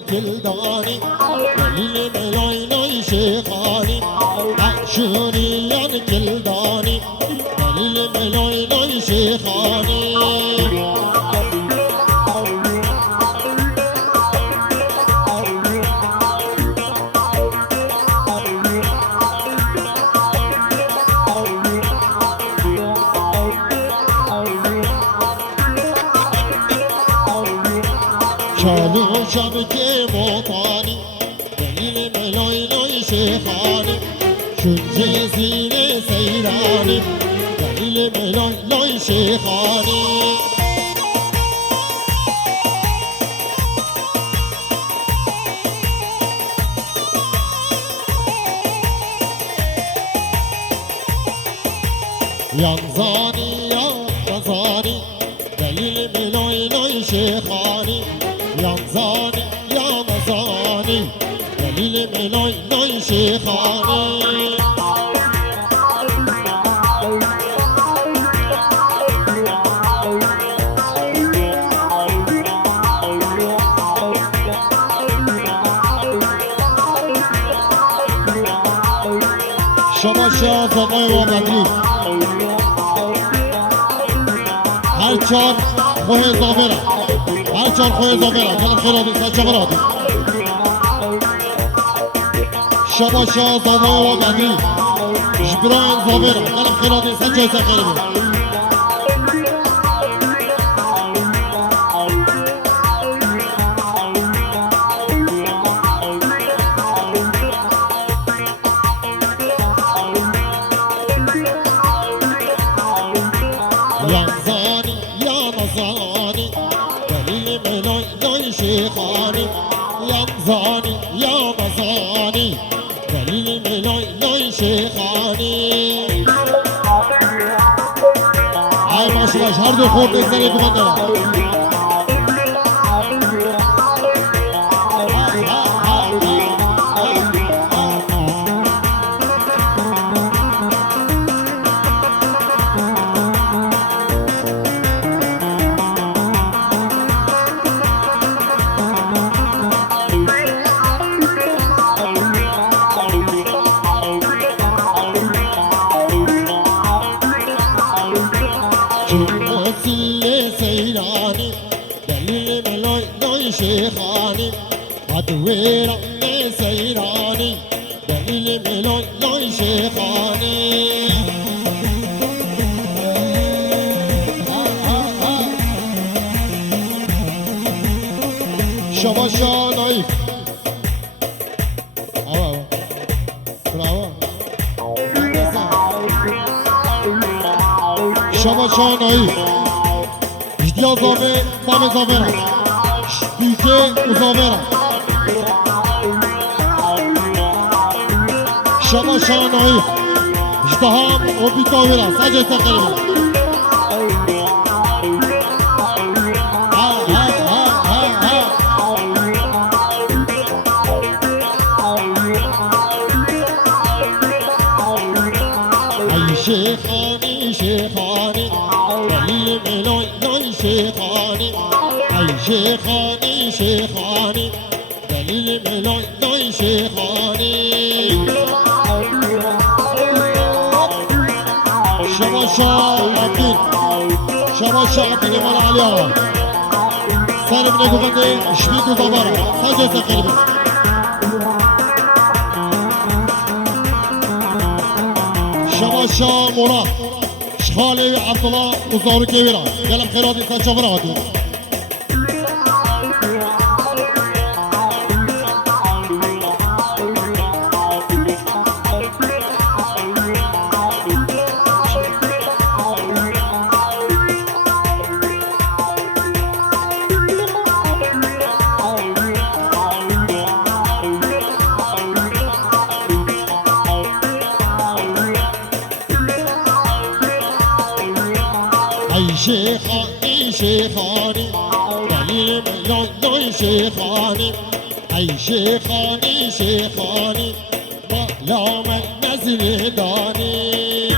کلدانی دلیل ملای نای شیخانی عشوریان کلدانی دلیل ملای نای شیخانی چالو شب که موتانی دلیل ملای نای شیخانی شنجه زیر سیرانی دلیل ملای نای شیخانی یانزانی یا نزانی دلیل ملای نای شیخانی یانزانی یا نزانی دلیل ملای نای شیخانی شما شاه آقای وابدری هر چار خواه اضافه را هر چار خواه اضافه را کلم خیرادی سچه برادی شما شاه آقای وابدری جبرا اضافه را کلم خیرادی سچه سخیرادی یانزانی یا نزانی دلیل ملای نای شیخانی یانزانی یا نزانی دلیل ملای نای شیخانی ای ماشاءالله هر دو خورد بگذارید من دارم وسیله سیرانی دلیل ملای نای شیخانی ادویران سیرانی دلیل ملای نای شیخانی شما شانایی شما شانایی جدیا زامه بام زامه را دیگه ازامه را شما شانایی جده هم و بیتاوی را سجه سخیره ای شیخانی شیخانی دلیل ملای نای شیخانی ای شیخانی شیخانی دلیل ملای نای شیخانی شما شاه عبدین شما شاه عبدین مال علی آقا سر ابن گفنده شبی گذابارا سجه سخیل بید شما شاه مراد شخاله عبدالله وزارو كبيرة قلم خيراتي سنشوف راغتي ای شیخانی شیخانی دلیل ملای نای شیخانی ای شیخانی شیخانی بالا من نزل دانی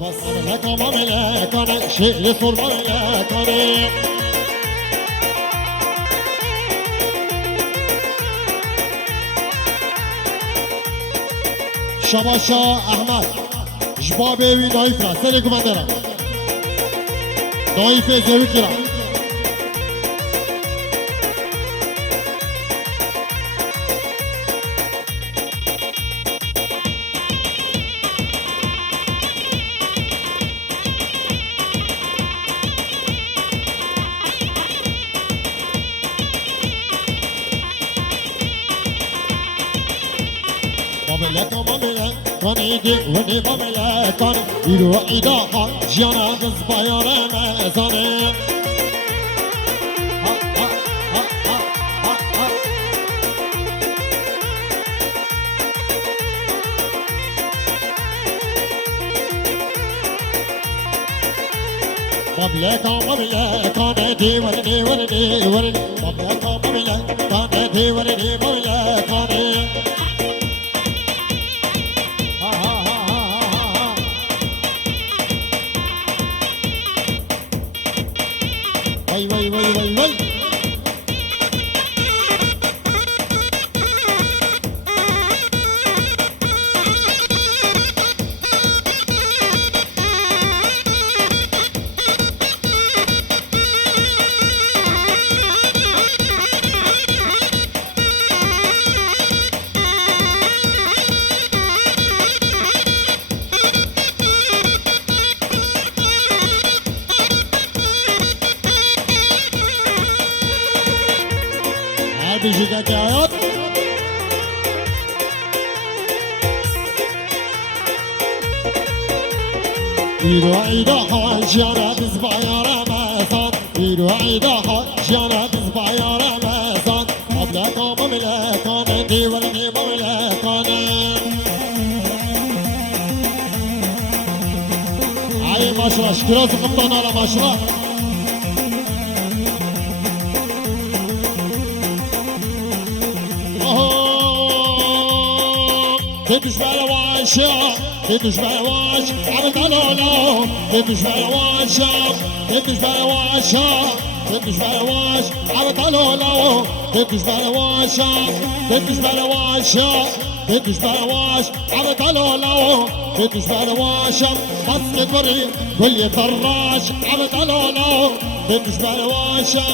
وصل لك مملكة شيء يصور مملكة شباشا احمد جبابي وي نايفرا سلك مندرا نايفه زوي كرا کنی دی ونی بامله کنی ایرو ایدا ها جانا دز بیاره مزانه مملكة كان دي ورني ورني ورني مملكة كان دي ورني مملكة وي وي وي وي وي بيجي كاكاوت يرو عيدها جانا بزبايا رمضان يرو عيدها جانا بزبايا رمضان قبلك مملكان دي ورني مملكان علي مشرا شكرا قبطان على مشرا تدش بالواشا تدش بالواش عبد الولو تدش بالواشا تدش بالواشا تدش بالواش عبد الولو تدش بالواشا تدش بالواشا تدش بالواش عبد الولو تدش بالواشا بس كبري كل يفراش عبد الولو تدش بالواشا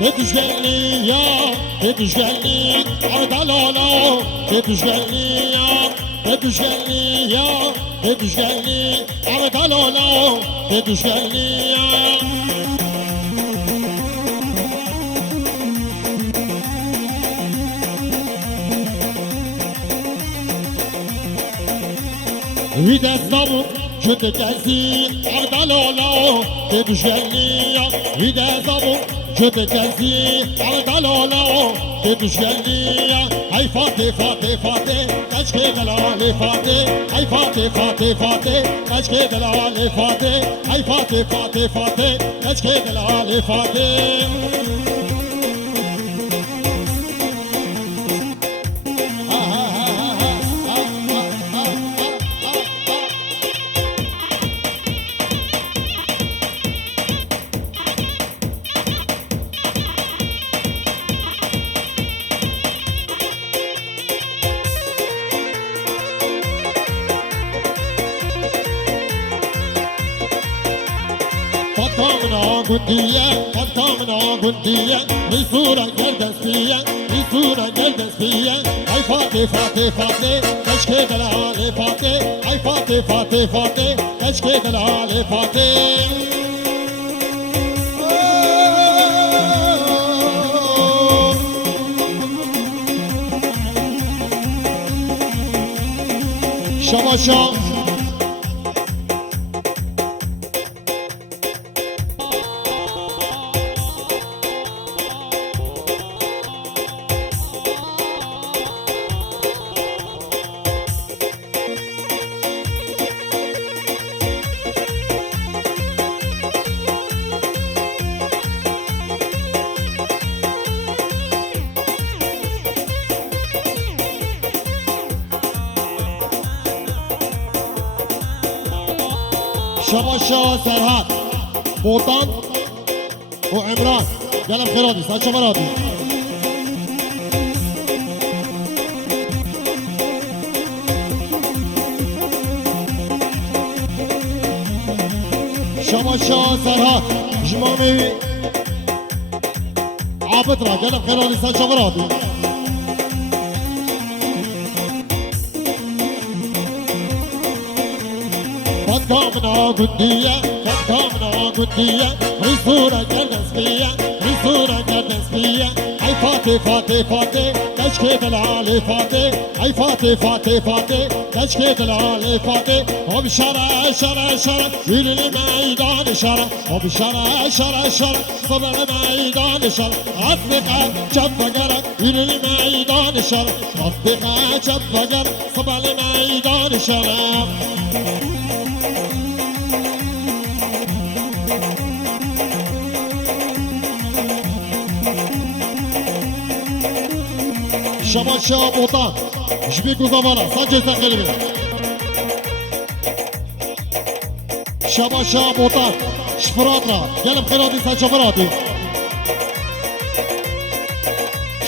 تتشقلي يا تتشقلي عرض العلا تتشقلي يا تتشقلي يا تتشقلي عرض العلا تتشقلي يا ويدا الصبر شد كاسي عرض العلا تتشقلي يا ويدا الصبر شد كاسي عرض العلا تتشقلي يا هاي فاتي فاتي فاتي كشكي دلالي فاتي هاي فاتي فاتي فاتي كشكي دلالي فاتي هاي فاتي فاتي فاتي كشكي دلالي فاتي فطامنا قندية بصورة جلدسية بصورة جلدسية هاي فاتي فاتي فاتي كشكي دلالي فاتي هاي فاتي فاتي فاتي كشكي دلالي فاتي شباشا شباشا سرحد بوطان وعمران قلم خيرادي ساتشا مرادي شباشا سرحد جمامي عابطرة قلم خيرادي ساتشا مرادي كامنا قدية كامنا قدية ريسورة جردس فيا ريسورة جردس فيا هاي فاتي فاتي فاتي تشكيد العالي فاتي هاي فاتي فاتي فاتي تشكيد العالي فاتي هم شرع شرع شرع يلي الميدان شرع هم شرع شرع شرع صبر الميدان شرع أصدقاء شب قرق يلي الميدان شرع أصدقاء شب قرق صبر الميدان شرع شمال شاب وطان شبيك وزفرة سجل تقلبي شمال شاب وطان شفراطرة قلب خيراتي سجل فراتي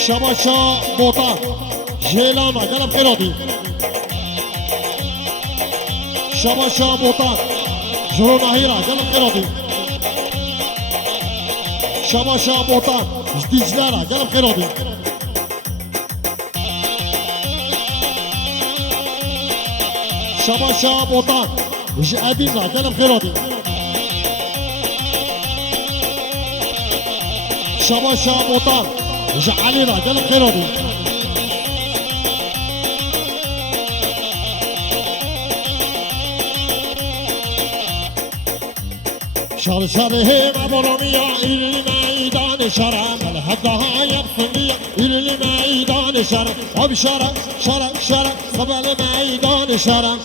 شمال شاب وطان جيلانا قلب خيراتي شمال شاب وطان جرونا هيرا قلب خيراتي شمال شاب وطان جديد جلالة قلب خيراتي شباب شاب وطن وجعابينا قلم خيراتي شباب شاب وطن وجعالينا قلم خيراتي شهر شهر هي مبرومية إلى الميدان شرع ملحدها يبصنية إلى الميدان شرع وبشرع شرع شرع صبا الميدان شرع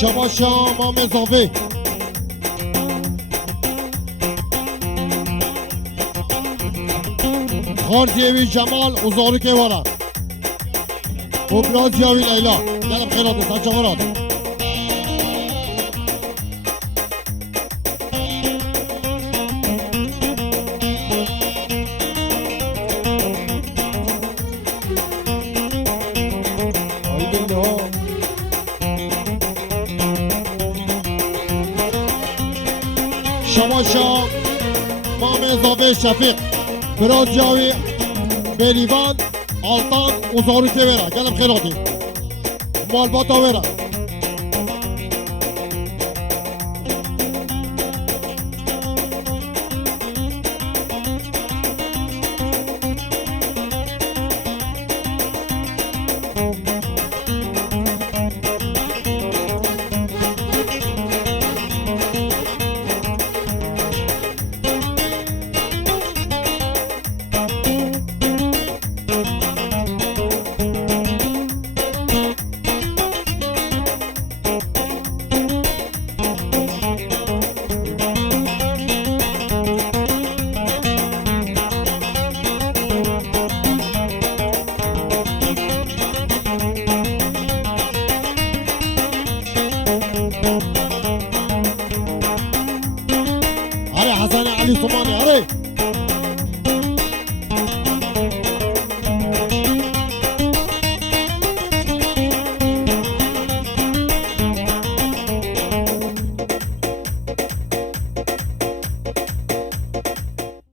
شما شما مزاوی خارجیوی جمال وزاری که وارا و برازیوی لیلا گلم خیرات سنچه مراد شما شام مام اضافه شفیق براز جاوی بریوان آلتان وزاری که برا گلم خیراتی مالباتا برا